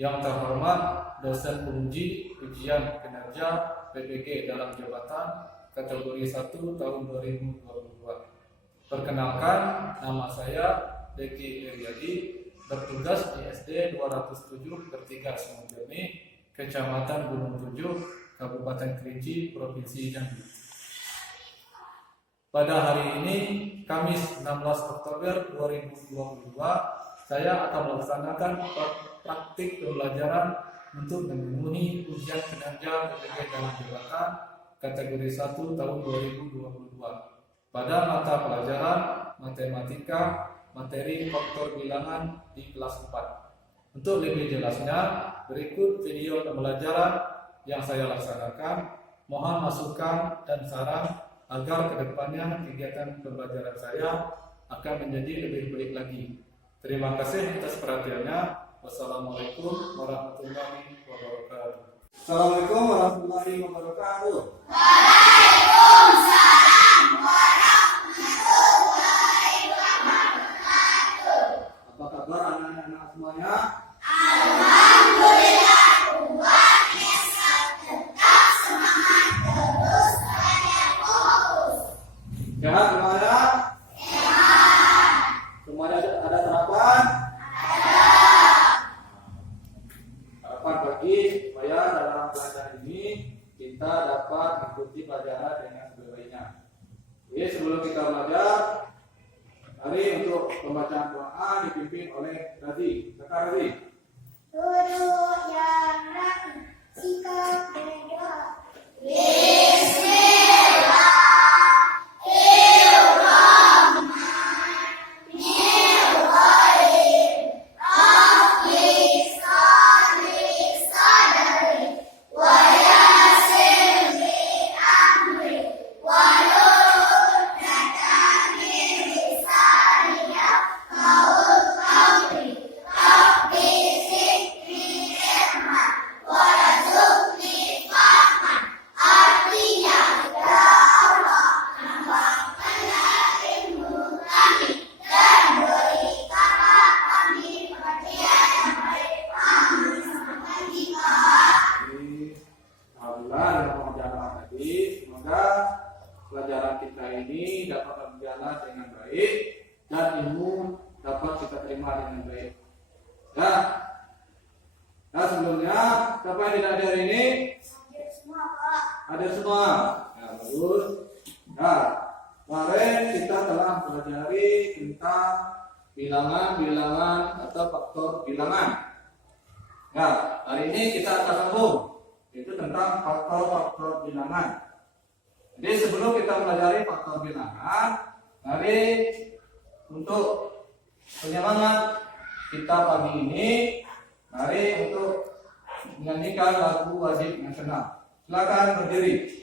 Yang terhormat dosen penguji ujian kinerja PPG dalam jabatan kategori 1 tahun 2022. Perkenalkan, nama saya Deki Iryadi, bertugas di SD 207 Bertiga Semujurni, Kecamatan Gunung Tujuh, Kabupaten Kerinci, Provinsi Jambi. Pada hari ini, Kamis 16 Oktober 2022, saya akan melaksanakan praktik pembelajaran untuk memenuhi ujian kinerja PPG dalam jabatan kategori 1 tahun 2022 pada mata pelajaran matematika materi faktor bilangan di kelas 4. Untuk lebih jelasnya, berikut video pembelajaran yang saya laksanakan. Mohon masukan dan saran agar kedepannya kegiatan pembelajaran saya akan menjadi lebih baik lagi. Terima kasih atas perhatiannya. Wassalamualaikum warahmatullahi wabarakatuh. Assalamualaikum warahmatullahi wabarakatuh. Waalaikumsalam warahmatullahi wabarakatuh. Apa kabar anak-anak semuanya? Alhamdulillah, buatnya tetap semangat terus belajar fokus. Sehat semuanya? Sehat. Semuanya ada harapan? Harapan bagi supaya dalam pelajaran ini kita dapat mengikuti pelajaran dengan sebaik-baiknya. Jadi sebelum kita belajar, mari untuk pembacaan doa dipimpin oleh Razi. Kakak Razi. Duduk yang rapi, sikap berdoa. Alhamdulillah dengan pengerjaan tadi, semoga pelajaran kita ini dapat berjalan dengan baik dan ilmu dapat kita terima dengan baik. Ya. Nah sebelumnya, siapa yang tidak hadir ini? Hadir semua, Pak. Hadir semua. Nah, bagus. Nah, kemarin kita telah pelajari tentang bilangan-bilangan atau faktor bilangan. Nah, hari ini kita akan sambung, yaitu tentang faktor-faktor bilangan. Jadi sebelum kita pelajari faktor bilangan, mari untuk penyemangat kita pagi ini, mari untuk menyanyikan lagu wajib nasional. Silakan berdiri.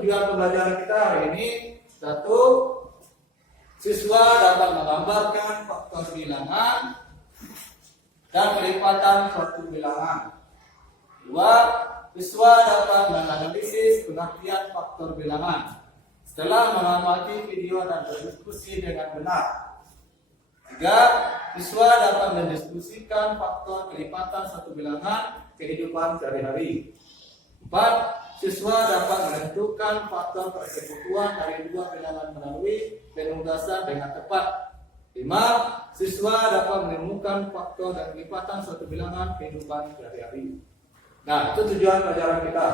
Tujuan pembelajaran kita hari ini, satu, siswa dapat menggambarkan faktor bilangan dan kelipatan suatu bilangan. 2. Siswa dapat menganalisis pengertian faktor bilangan setelah mengamati video dan berdiskusi dengan benar. 3. Siswa dapat mendiskusikan faktor kelipatan suatu bilangan kehidupan sehari-hari. 4. Siswa dapat menentukan faktor persekutuan dari dua bilangan melalui penugasan dengan tepat. 5. Siswa dapat menemukan faktor dan kelipatan suatu bilangan kehidupan sehari-hari. Nah, itu tujuan pelajaran kita.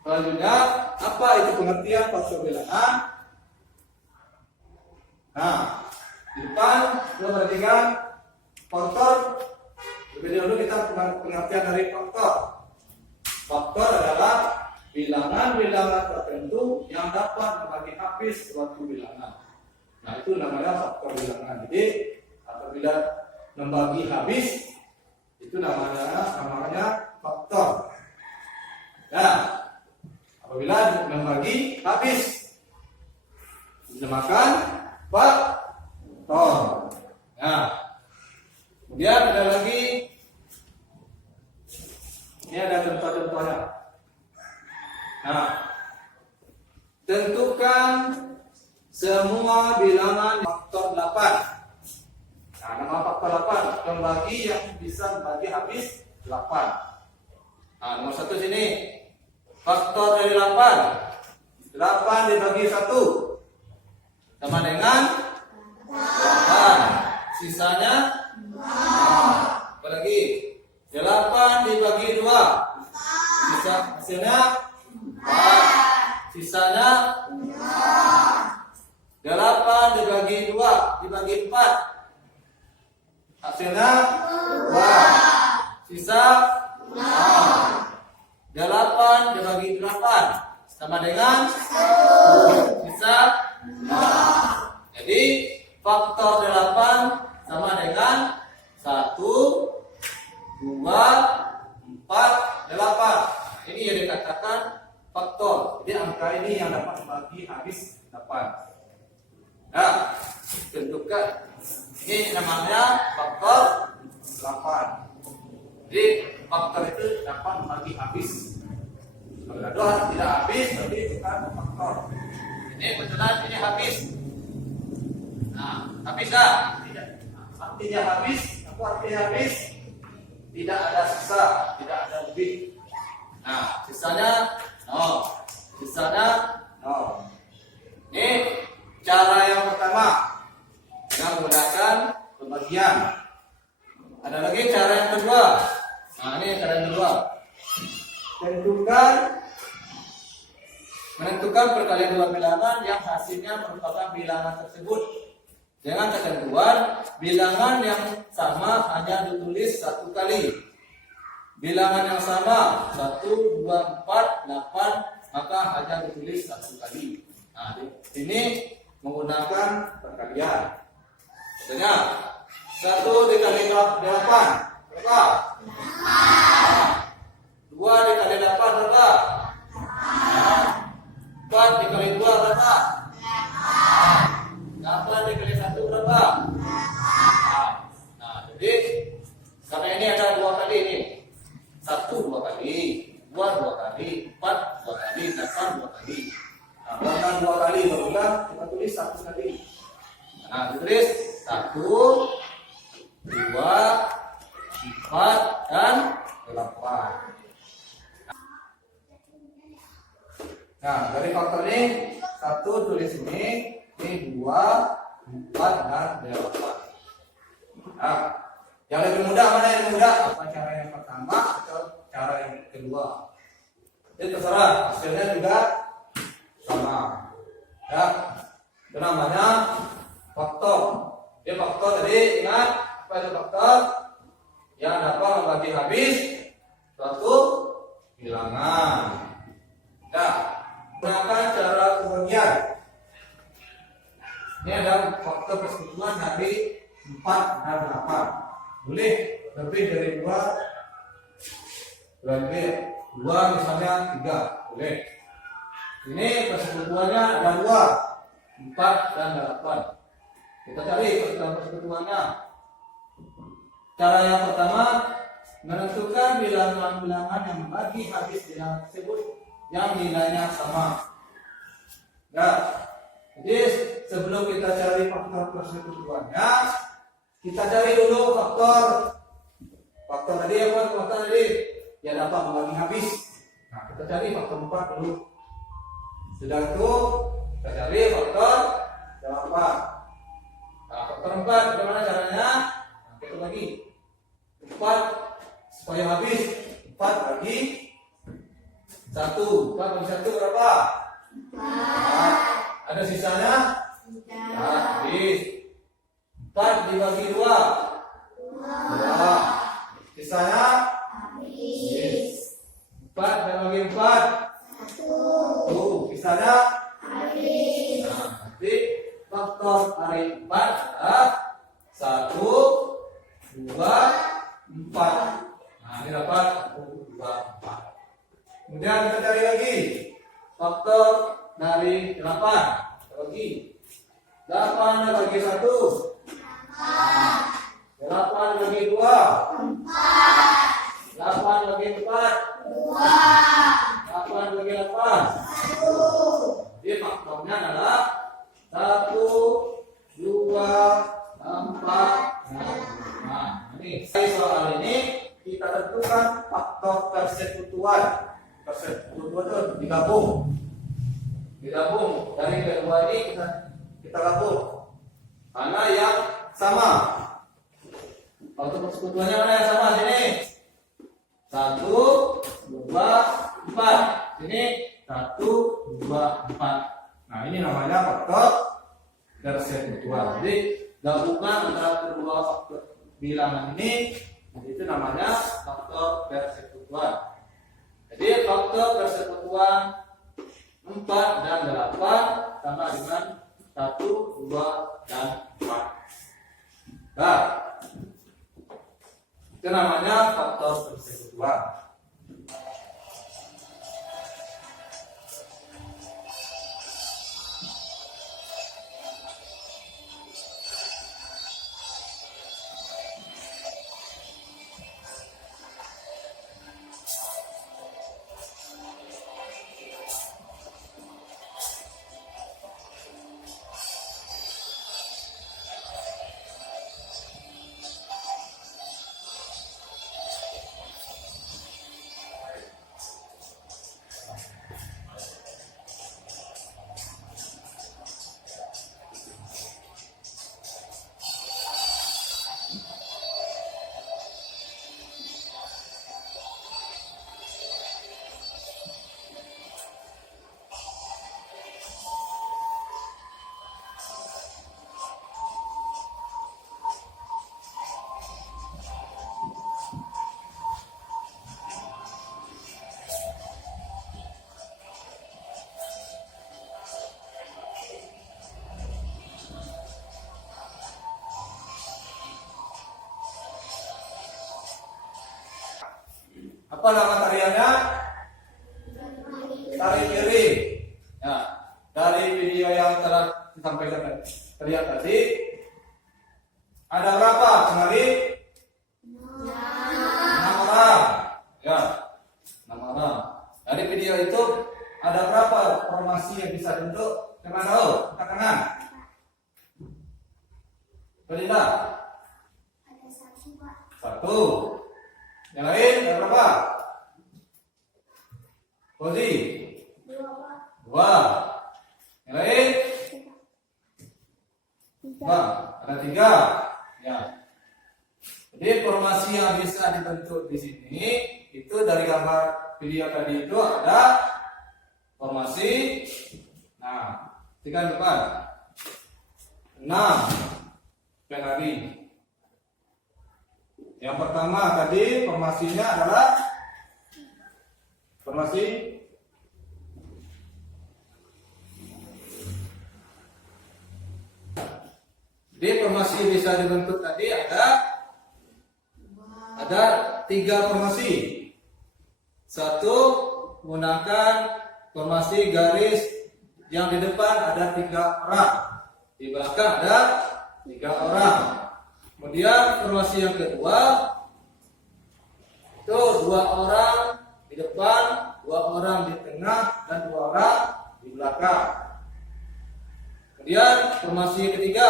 Selanjutnya, apa itu pengertian faktor bilangan? Nah, di depan kita perhatikan faktor. Lebih dahulu kita pengertian dari faktor. Faktor adalah bilangan-bilangan tertentu yang dapat membagi habis suatu bilangan. Nah, itu namanya faktor bilangan. Jadi, apabila membagi habis, itu namanya faktor. Nah, apabila membagi habis, dinamakan faktor. Nah, kemudian ada lagi, ini ada contoh-contohnya. Nah, tentukan semua bilangan faktor 8. Nah, nama faktor 8, pembagi yang bisa membagi habis 8. Nah, nomor 1 sini. Faktor dari 8. 8 dibagi 1 sama dengan 8. Sisanya apa lagi? 8 dibagi 2. Hasilnya 4. Sisanya 8 dibagi 2 dibagi 4. Hasilnya 2. Sisa 8 dibagi 8 sama dengan 1. Sisa 0. Jadi faktor 8 sama dengan 1, 2, 4, 8. Ini yang dikatakan faktor. Jadi angka ini yang dapat membagi habis 8. Nah, tentukan. Ini namanya faktor 8. Jadi faktor itu dapat membagi habis. Kalau tidak habis, berarti bukan faktor. Ini kebetulan ini habis. Nah, habis dah? Tidak. Artinya habis. Apa artinya habis? Tidak ada sisa, tidak ada lebih. Nah, sisanya 0. Sisanya 0. Ini cara yang pertama. Dengan menggunakan pembagian. Ada lagi cara yang kedua. Nah, ini cara yang kedua. Menentukan perkalian dua bilangan yang hasilnya merupakan bilangan tersebut dengan ketentuan bilangan yang sama hanya ditulis satu kali. Bilangan yang sama 1, 2, 4, 8 maka hanya ditulis satu kali. Nah, ini menggunakan perkalian. Contohnya 1 dikali 8 berapa? 2 dikali 8 berapa? 4 dikali 2 berapa? 8 dikali 1 berapa? Nah, jadi karena ini ada 2 kali ini. 1 2 kali, 2 2 kali, 4 2 kali, 8 2 kali. Nah, bukan 2 kali barulah kita tulis 1 kali. Nah, ditulis 1, 2, 4, dan 8. Nah, dari faktor ini 1 tulis ini 2, 4, dan 8. Nah, yang lebih mudah mana yang mudah? Apa cara yang pertama atau cara yang kedua? Jadi terserah, hasilnya juga sama. Ya, itu namanya faktor. Dia faktor tadi ingat apa itu faktor? Yang dapat membagi habis suatu bilangan. Ya, gunakan cara pembagian. Ini ada faktor persekutuan dari 4 dan 8. Boleh lebih dari 2. Lebih 2 misalnya 3. Boleh. Ini persekutuannya ada 2, 4 dan 8. Kita cari persekutuannya. Cara yang pertama, menentukan bilangan-bilangan yang membagi habis bilangan tersebut yang nilainya sama. Nah, jadi sebelum kita cari faktor persekutuannya, kita cari dulu faktor tadi apa? Faktor tadi yang dapat membagi habis. Nah, kita cari faktor 4 dulu. Sudah itu kita cari faktor 8. Nah, faktor 4 bagaimana caranya? Nah, kita bagi 4 supaya habis. 4 bagi 1. 4 bagi 1 berapa? 4. Ada sisanya? Nah, habis. 4 dibagi 2. 2. Sisanya? Habis. 4 dibagi 4. 1. Sisanya? Habis. Nah, nanti faktor dari 4 adalah 1, 2, 4. Nah, ini dapat 1, 2, 4. Kemudian kita cari lagi faktor dari 8. Kita bagi 8 bagi 1. 8 bagi 2. 8 bagi 4. 8 bagi 8. 1. Jadi faktornya adalah 1, 2, 4. Nah, ini soal ini kita tentukan faktor persekutuan. Persekutuan itu digabung dari kedua ini kita gabung karena yang sama. Faktor persekutuannya mana yang sama? Sini 1, 2, 4. Sini 1, 2, 4. Nah, ini namanya faktor persekutuan. Jadi gabungan antara kedua faktor bilangan ini itu namanya faktor persekutuan. Jadi faktor persekutuan 4 dan 8 sama dengan 1, 2, dan 4. Nah, itu namanya faktor persekutuan. Apa nama tariannya? Tari piring. Ya, dari video yang telah disampaikan terlihat tadi, ada berapa penari? 6 orang. Ya, 6 orang. Dari video itu ada berapa formasi yang bisa dibentuk? Siapa tahu? Angkat tangan. Belinda. Ada 1, Pak. 1. Yang lain ada berapa? Fauzi? 2, Pak. 2. Yang lain? 3. Bang, ada 3. Ya. Jadi formasi yang bisa dibentuk di sini itu dari gambar video tadi itu ada formasi. Nah, tiga depan 6 penari. Yang pertama tadi formasinya adalah formasi di formasi bisa dibentuk tadi ada 3 formasi. 1 menggunakan formasi garis yang di depan ada 3 orang, di belakang ada 3 orang. Kemudian formasi yang kedua itu 2 orang di depan, 2 orang di tengah, dan 2 orang di belakang. Kemudian formasi yang ketiga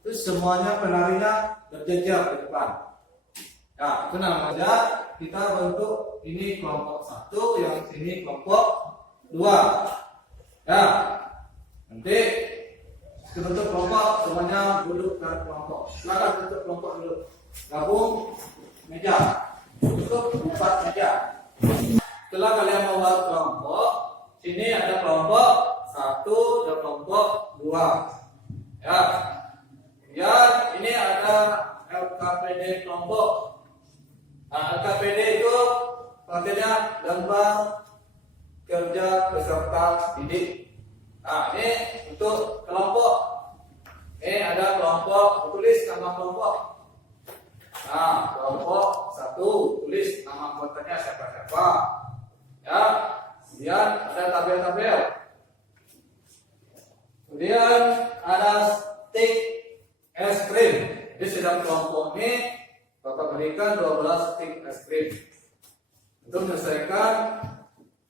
itu semuanya penarinya berjejer di depan. Ya, itu namanya kita bentuk ini kelompok 1, yang sini kelompok 2. Ya, nanti kita bentuk kelompok, semuanya duduk ke kelompok. Silakan bentuk kelompok dulu. Gabung meja. Untuk 4 meja. Setelah kalian membuat kelompok, sini ada kelompok 1 dan kelompok 2. Ya. Kemudian ini ada LKPD kelompok. Nah, LKPD itu artinya lembar kerja peserta didik. Nah, ini untuk kelompok. Ini ada kelompok, tulis nama kelompok. Nah, kelompok 1, tulis nama anggotanya siapa-siapa. Ya, kemudian ada tabel-tabel. Kemudian ada stick es krim. Jadi sedang kelompok ini Bapak berikan 12 stick es krim. Untuk menyelesaikan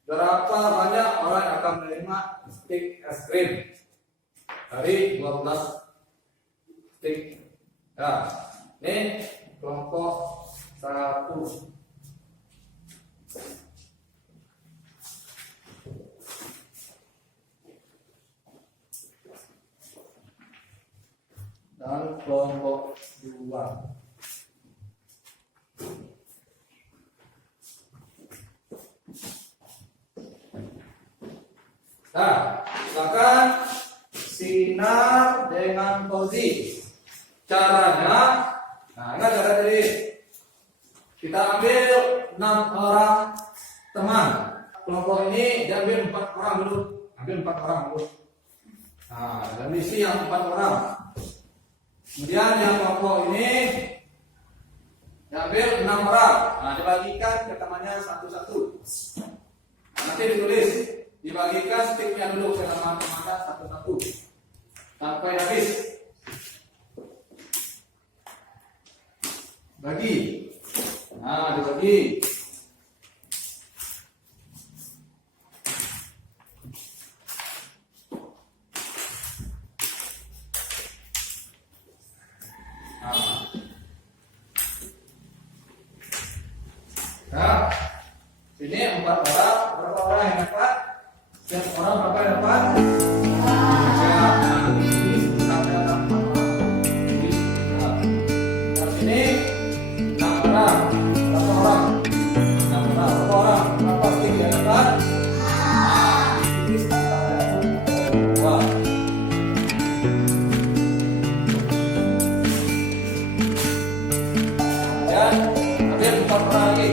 berapa banyak orang yang akan menerima stick es krim dari 12 stick. Ya, ini kelompok 1. Dan kelompok 2. Nah, silakan sinar dengan Fauzi. Caranya, nah ingat cara tadi. Kita ambil 6 orang teman. Kelompok ini diambil 4 orang dulu. Ambil 4 orang dulu. Nah, dan isi yang 4 orang. Kemudian yang kelompok ini diambil 6 orang. Nah, dibagikan ke temannya satu-satu. Nah, nanti ditulis. Dibagikan sticknya dulu ke teman-temannya satu-satu sampai habis. Bagi. Nah, dibagi. Nah, sini 4 orang. Berapa orang yang dapat? Setiap orang berapa yang dapat? Sini 6 orang. Berapa orang? 6 orang. Berapa orang? Berapa stick yang dapat? Ini dua. Ya, ada 4 orang lagi.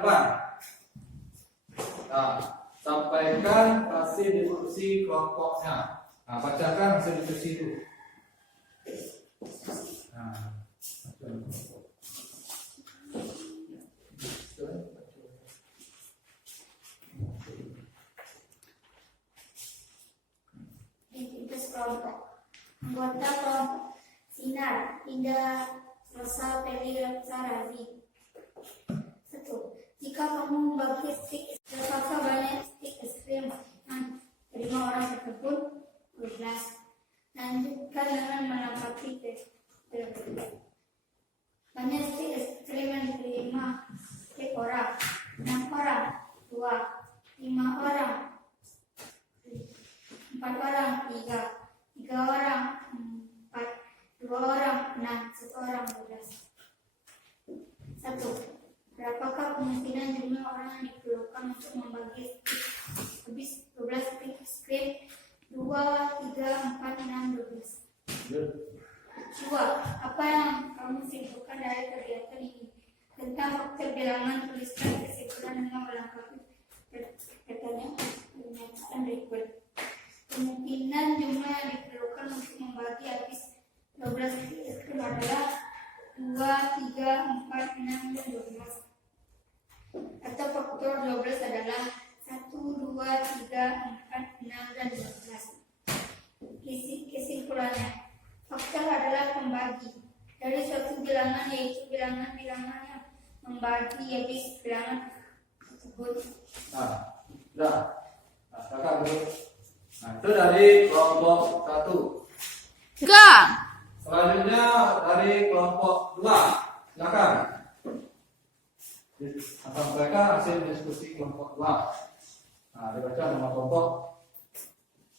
depan. Nah, sampaikan hasil diskusi kelompoknya. Nah, bacakan hasil diskusi itu. Nah, Identitas kelompok. Anggota kelompok Sinar Indah Rosa Feli Sarazi. 1. Jika kamu membagi stik, terpaksa banyak stik es krim yang terima orang tersebut 12. Lanjutkan dengan menempati banyak stik es krim yang diterima stik orang 6 orang 2, 5 orang 4 orang 3 orang 4, 2 orang 6, 1 orang 12. 1. Berapakah kemungkinan jumlah orang yang diperlukan untuk membagi stik habis 12 stik es krim? 2, 3, 4, 6, 12. 2. Apa yang kamu simpulkan dari kegiatan ini? Tentang faktor bilangan, tuliskan kesimpulan dengan melengkapi pernyataan berikut. Kemungkinan jumlah yang diperlukan untuk membagi habis 12 stik es krim adalah 2, 3, 4, 6, dan 12. Atau faktor 12 adalah 1, 2, 3, 4, 6, dan 12. Kesimpulannya, faktor adalah pembagi dari suatu bilangan, yaitu bilangan-bilangan yang membagi habis bilangan tersebut. Nah, sudah. Nah, kakak dulu. Nah, itu dari kelompok 1. Enggak. Selanjutnya dari kelompok 2. Silakan. Sampaikan hasil diskusi kelompok 2. Nah, dibaca nama kelompok.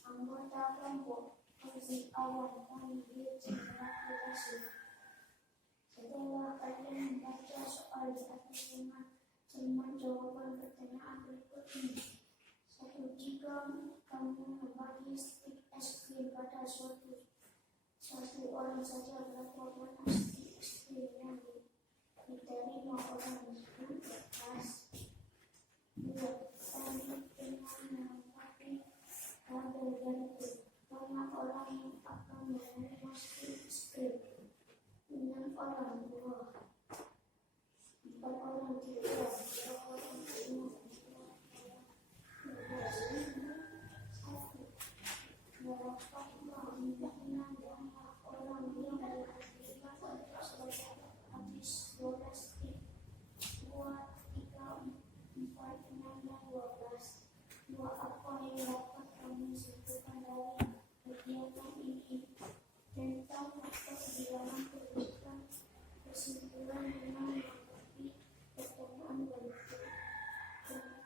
Anggota kelompok Fauzi Awam mengambil setelah aplikasi. Setelah kalian membaca soal di atas dengan jawaban pertanyaan berikut ini. 1. Jika kamu membagi stik es krim pada satu orang saja, berapa banyak stik es krim yang diterima orang tersebut? 2. Tadi dengan menempati tabel berikut, banyak orang yang akan menerima stik es krim? 6 orang 2, 4 orang 3, 2 orang 5, kesimpulan dengan menanggapi pertanyaan berikut.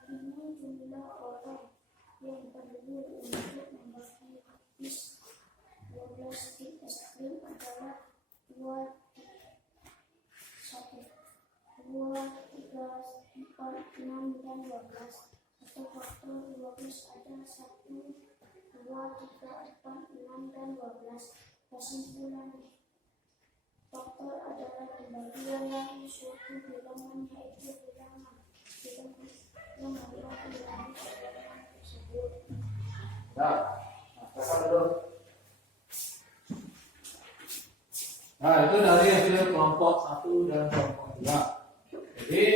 Kemungkinan jumlah orang yang perlu untuk membagi habis 12 stik es krim adalah 2, 3, 4, 6, dan 12. Atau faktor 12 ada 1, 2, 3, 4, 6, dan 12. Kesimpulan, faktor adalah pembagian dari suatu bilangan, yaitu bilangan yang adalah bilangan tersebut. Nah, kakak dulu. Nah, itu dari hasil kelompok 1 dan kelompok 2. Jadi,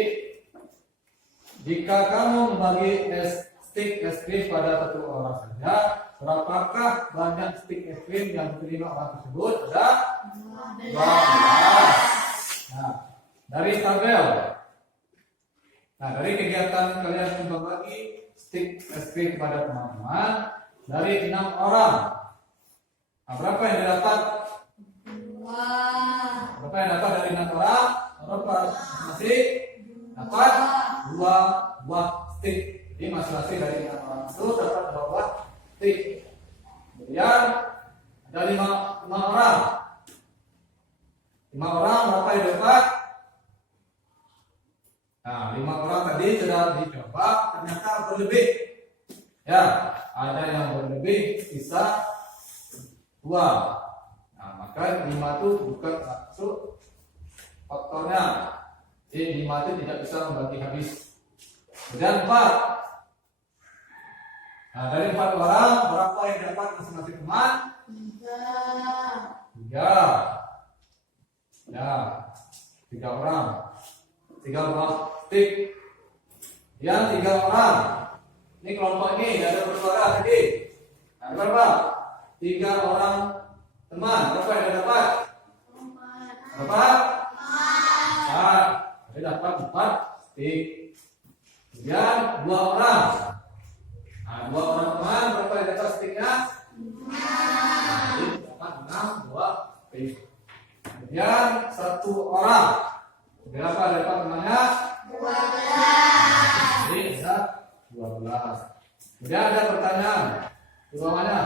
jika kamu membagi stik es krim pada satu orang saja, berapakah banyak stik es krim yang diterima orang tersebut? Ada 12. Nah, dari tabel. Nah, dari kegiatan kalian membagi stik es krim kepada teman-teman dari 6 orang. Nah, berapa yang didapat? Berapa yang dapat dari 6 orang? Berapa? Masih dapat 2 buah stik. Jadi masing-masing dari 6 orang itu dapat 2 buah stik. Kemudian ada 5 orang. 5 orang berapa yang dapat? Nah, 5 orang tadi sudah dicoba, ternyata berlebih. Ya, ada yang berlebih, sisa 2. Nah, maka 5 itu bukan masuk faktornya. Jadi 5 itu tidak bisa membagi habis. Kemudian 4. Nah, dari 4 orang, berapa yang dapat masing-masing teman? 3. Ya, 3 orang. 3 orang tik. Yang 3 orang. Ini kelompok ini ada bersuara tadi. Nah, berapa? 3 orang teman. Berapa yang dapat? Berapa? 4. Jadi dapat 4 tik. Kemudian 2 orang. Nah, 2 orang teman berapa yang dapat stiknya? 5. Dapat 6, 2 tik. Kemudian 1 orang. Berapa dapat temannya? 12. Jadi ada 12. Kemudian ada pertanyaan. Di bawahnya.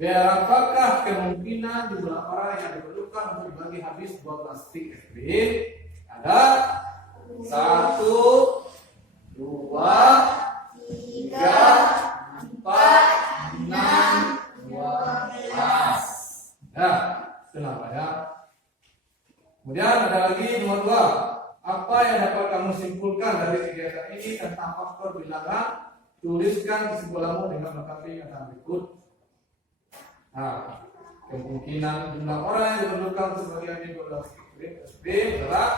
Berapakah kemungkinan jumlah orang yang diperlukan untuk dibagi habis 12 stik es krim? Ada 1, 2, 3, 4, 6, 12. Ya, itu namanya. Kemudian ada lagi nomor 2. Apa yang dapat kamu simpulkan dari kegiatan ini tentang faktor bilangan? Tuliskan kesimpulanmu dengan melengkapi kata berikut. Nah, kemungkinan jumlah orang yang diperlukan untuk bagian ini adalah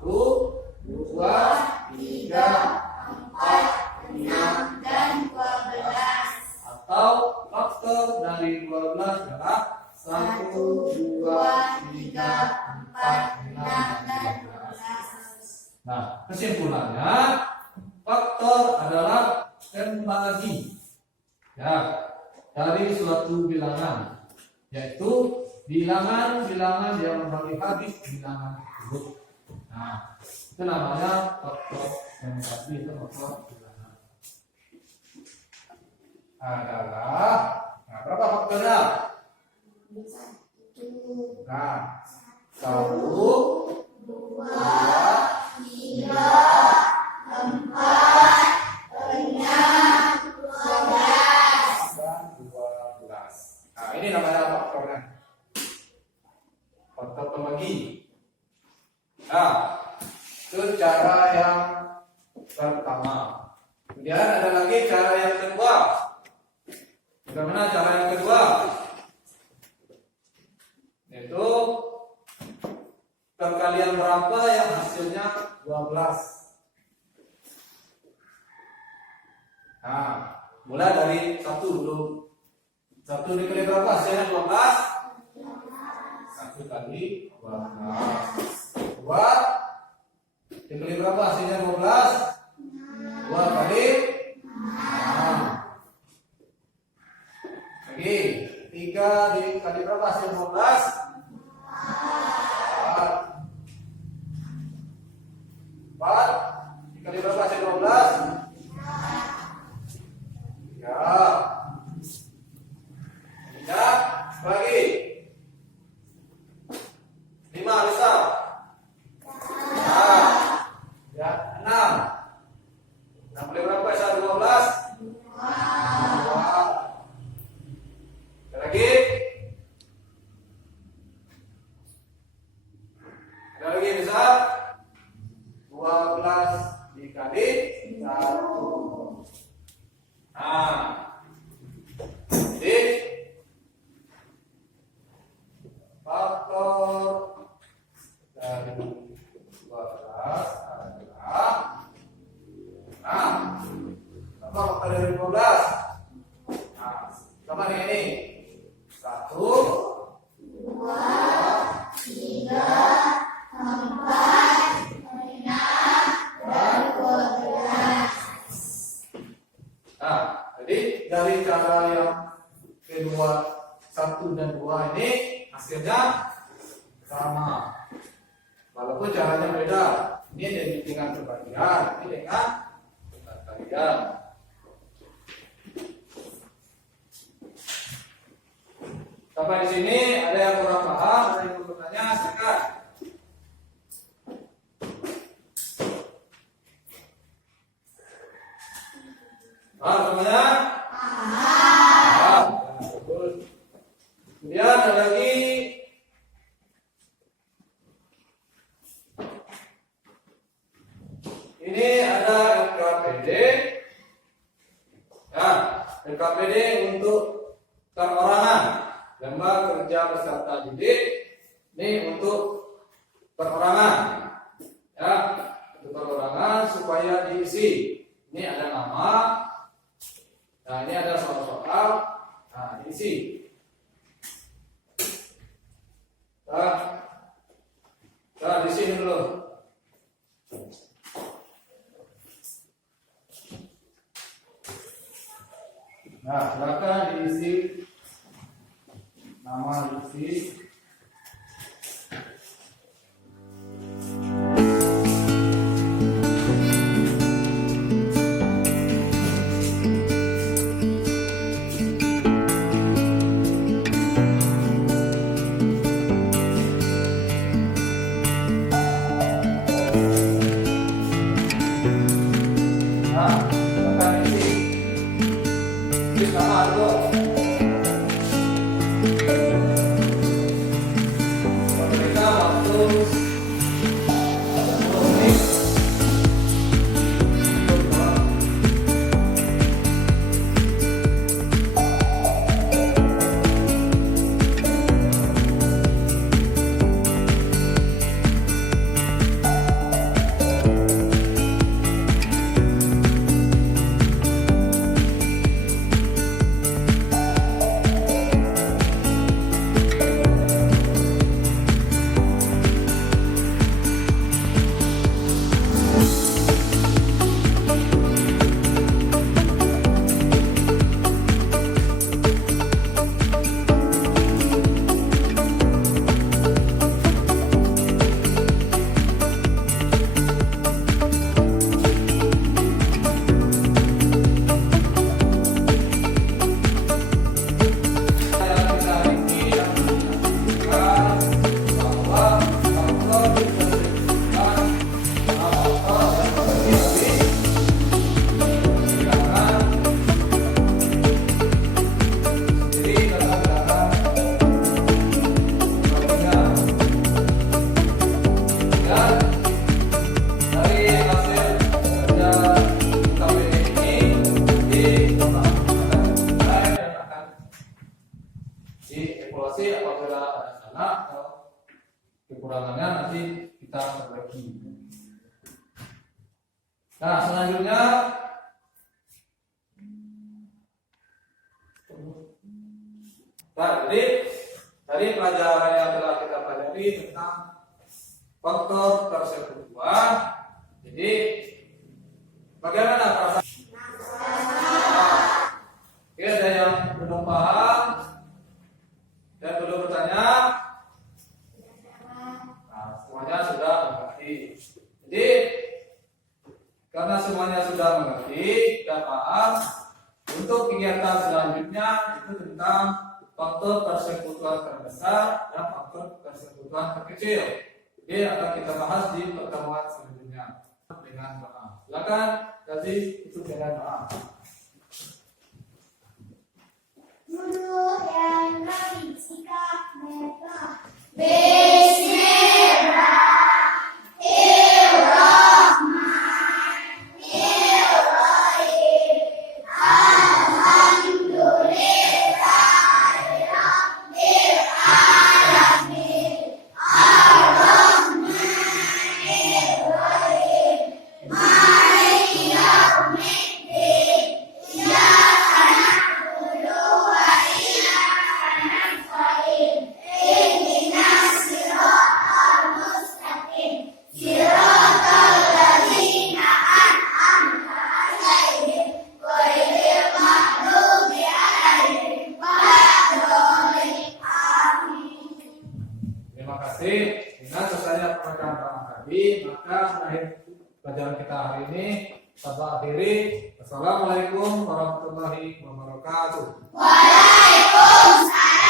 1, 2, 3, 4, 6, dan 12. Atau faktor dari 12 adalah 1, 2, 3, 4, 6, dan 12. Nah, kesimpulannya faktor adalah pembagi ya dari suatu bilangan, yaitu bilangan-bilangan yang membagi habis bilangan tersebut. Nah, itu namanya faktor pembagi, itu faktor bilangan. Adalah, nah berapa faktornya? Nah, 1, 2, 3, 4, 6, 12. Nah, ini namanya faktornya. Faktor pembagi. Nah, itu cara yang pertama. Kemudian ada lagi cara yang kedua. Bagaimana cara yang kedua? Yaitu perkalian berapa yang hasilnya 12. Nah, mulai dari 1 dulu. 1 dikali berapa hasilnya 12? 1 kali 12. 2 dikali berapa hasilnya 12? 2 kali 6. Lagi 3 dikali berapa hasilnya 12? 4 dikali berapa hasilnya 12? 3. Ya, lagi 5 bisa. Ya, 6. 6 kali berapa bisa 12? 2. Lagi. Ada lagi bisa 12 dikali 1. Nah, jadi faktor dari 12 adalah, nah, apa faktor dari 12? Nah, sama dengan ini 1, 2, 3, 4, 6, dan 12. Nah, jadi dari cara yang kedua 1 dan 2 ini hasilnya sama, walaupun caranya beda. Ini dengan perbagian, ini dengan pembalian. Sampai di sini ada yang kurang paham, ada yang perlu bertanya, silakan. Paham semuanya? Paham. Kemudian ada lagi Ini ada LKPD. Ya, LKPD untuk perorangan, lembaga kerja peserta didik. Ini untuk perorangan. Ya, untuk perorangan supaya diisi. Ini ada nama. Nah, ini ada soal-soal. Nah, diisi. Nah, di sini dulu. Nah, silakan diisi. Nama diisi. Dievaluasi apabila ada salah atau kekurangannya nanti kita perbaiki. Nah, selanjutnya jadi tadi pelajaran yang telah kita pelajari tentang faktor persekutuan. Jadi bagaimana perasaan? Oke, ada yang belum paham dan belum bertanya? Nah, semuanya sudah mengerti. Jadi karena semuanya sudah mengerti, sudah paham, untuk kegiatan selanjutnya itu tentang faktor persekutuan terbesar dan faktor persekutuan terkecil. Jadi akan kita bahas di pertemuan selanjutnya dengan doa. Silakan jadi itu dengan doa. Guru yang kami sikap mereka. Terima kasih. Dengan selesainya pembacaan tadi, maka akhir pelajaran kita hari ini kita akhiri. Wassalamualaikum warahmatullahi wabarakatuh. Waalaikumsalam.